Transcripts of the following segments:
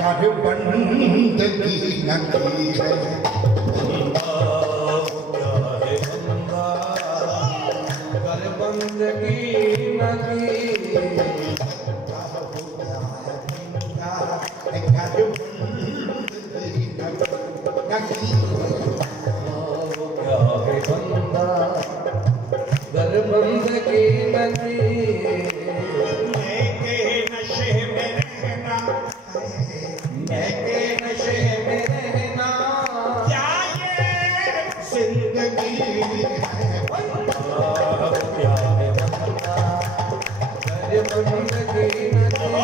कर बंदगी न की है। बंदा क्या है बंदा, कर बंदगी न की। बंदगी नदी मैं के नशे में रहना, मैं के नशे में रहना, क्या ये जिंदगी है। क्या है बंदा, कर बंदगी नदी।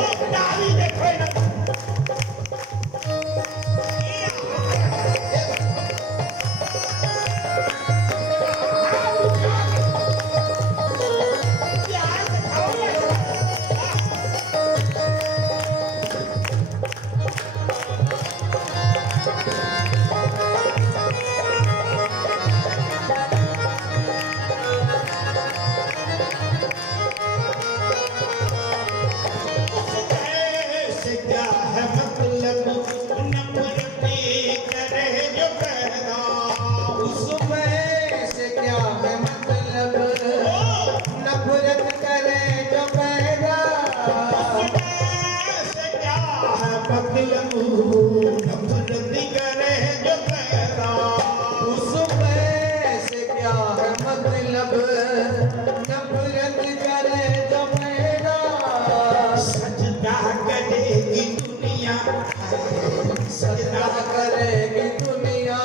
सजदा करेगी दुनिया,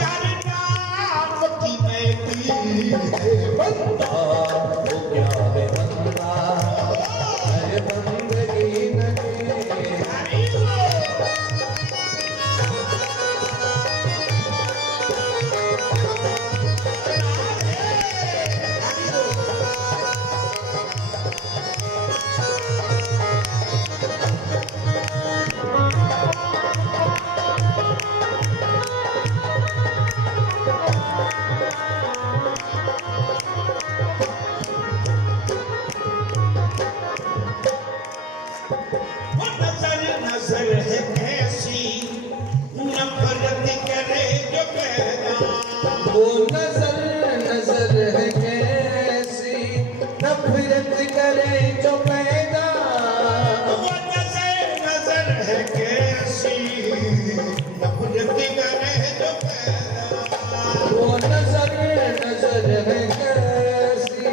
करना पति में की है। बंदा वो क्या है बंदा, कर बंदगी नदी। नजर है कैसी नफरत करे जो पैदा। वो नजर है कैसी नफरत करे जो पैदा। वो नजर है कैसी नफरत करे जो पैदा। वो नजर है कैसी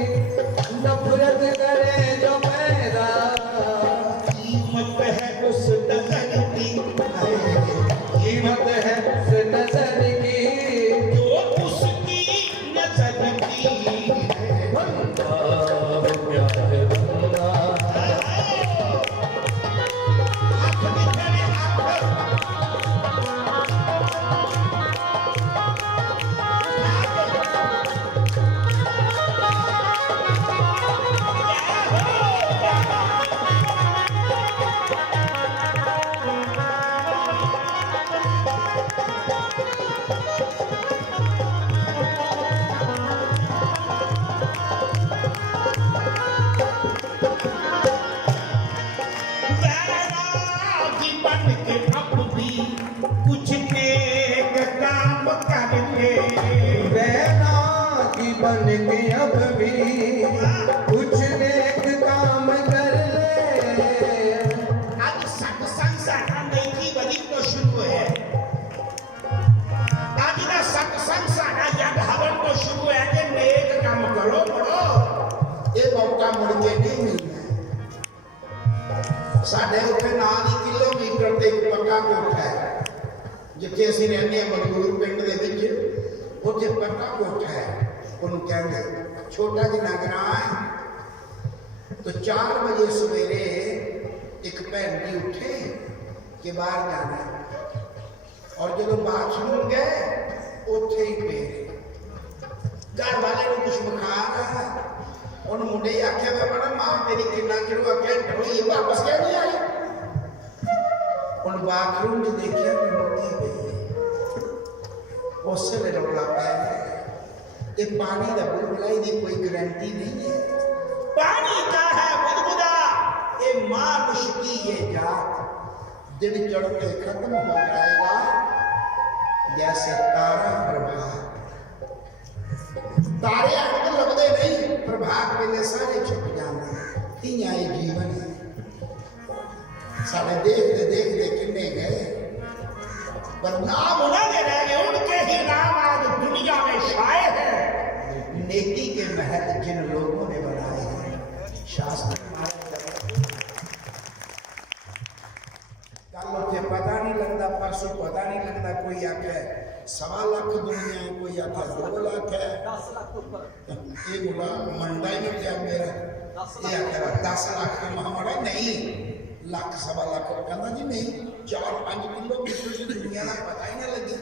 नफरत करे जो पैदा। कीमत है उस नजर की, कीमत है उस नजर की, जो उसकी नजर की है। बंदा वो क्या है बंदा, कुछ नेक काम कर ले। बैरागी बन के अब भी कुछ नेक काम कर ले। आज सत्संग साढ़े की बड़ी तो शुरू है। आज ना सत्संग साढ़ा यज्ञ हवन तो शुरू है कि नेक काम करो बड़ो। ये मौका मुड़ के नहीं मिलना। साढ़े उत्थे नाल ही किलोमीटर ते एक पक्का कोठा है, जिथे असीं रहंदे हां मलूर पिंड दे विच। उत्थे पक्का कोठा है, उन्होंने कहंदे छोटा जिहा ग्रां है। तो 4 बजे सवेरे एक भैन जी उठे कि बाहर जाना है, और जो बाथरूम गए उत्थे ही पे घर वाले को कुछ बुखार है। उन्होंने मुंडे ही आख्या मैं बड़ा मां तेरी कितना चिर घंटा हुई वापस क्या नहीं आई। उन बाथरूम च देखिया कि मुक्ति गई। उस वे रौला पै गया। ये पानी का बुलबुला की कोई गारंटी नहीं है। पानी का है बुलबुला, ये मानुष की ये जात दिन चढ़ते खत्म हो जाएगा जैसे तारा प्रभात। तारे अग लगते नहीं, प्रभात वेले सारे छुप जाते। इं जीवन है सारे देखते देखते किन्ने गए, पर नाम उन्होंने रह गए, उनके ही नाम आज दुनिया में शाये है। नेकी के महल जिन लोगों ने बनाए हैं, शास्त्र कल उसे पता नहीं लगता, परसों पता नहीं लगता। कोई आखे 1.25 लाख दुनिया है, कोई आखे 2 लाख है। ये बोला मंडा ही नहीं क्या मेरा, ये आखे 10 लाख का महामड़ा नहीं, 1 सवा लाख कहना जी नहीं, 4-5 किलोमीटर की दुनिया का पता ही ना लगे।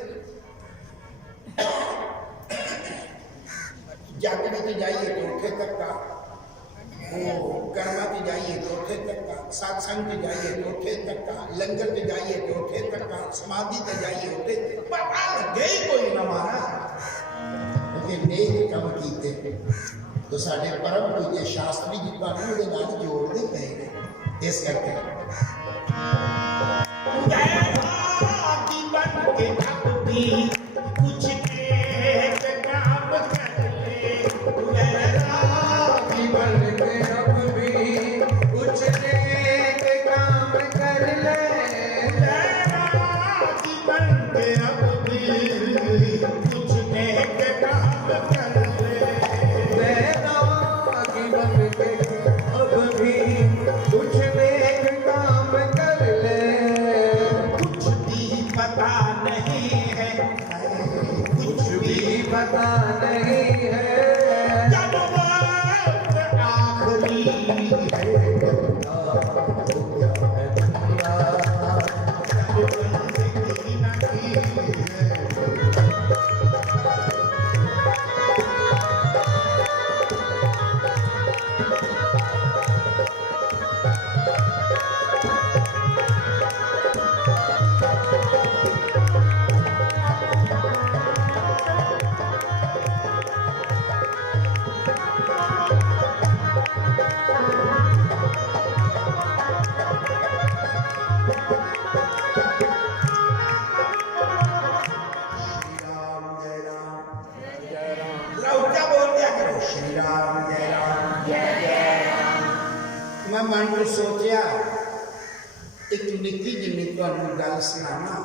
जग में जाइए तो उठे तक का, वो कर्मा से जाइए तो उठे तक का, सत्संग से जाइए तो उठे तक का, लंगर से जाइए तो उठे तक का, समाधि से जाइए उठे, पता लगे ही कोई ना मारा। लेकिन नेक कम कीते तो साढ़े परम पूज्य शास्त्री जी को जोड़ते पे इस करके कुछ पता नहीं है, जब वक्त आखिरी मैं मन में सोचा एक निकी जी ने गल सुनाना।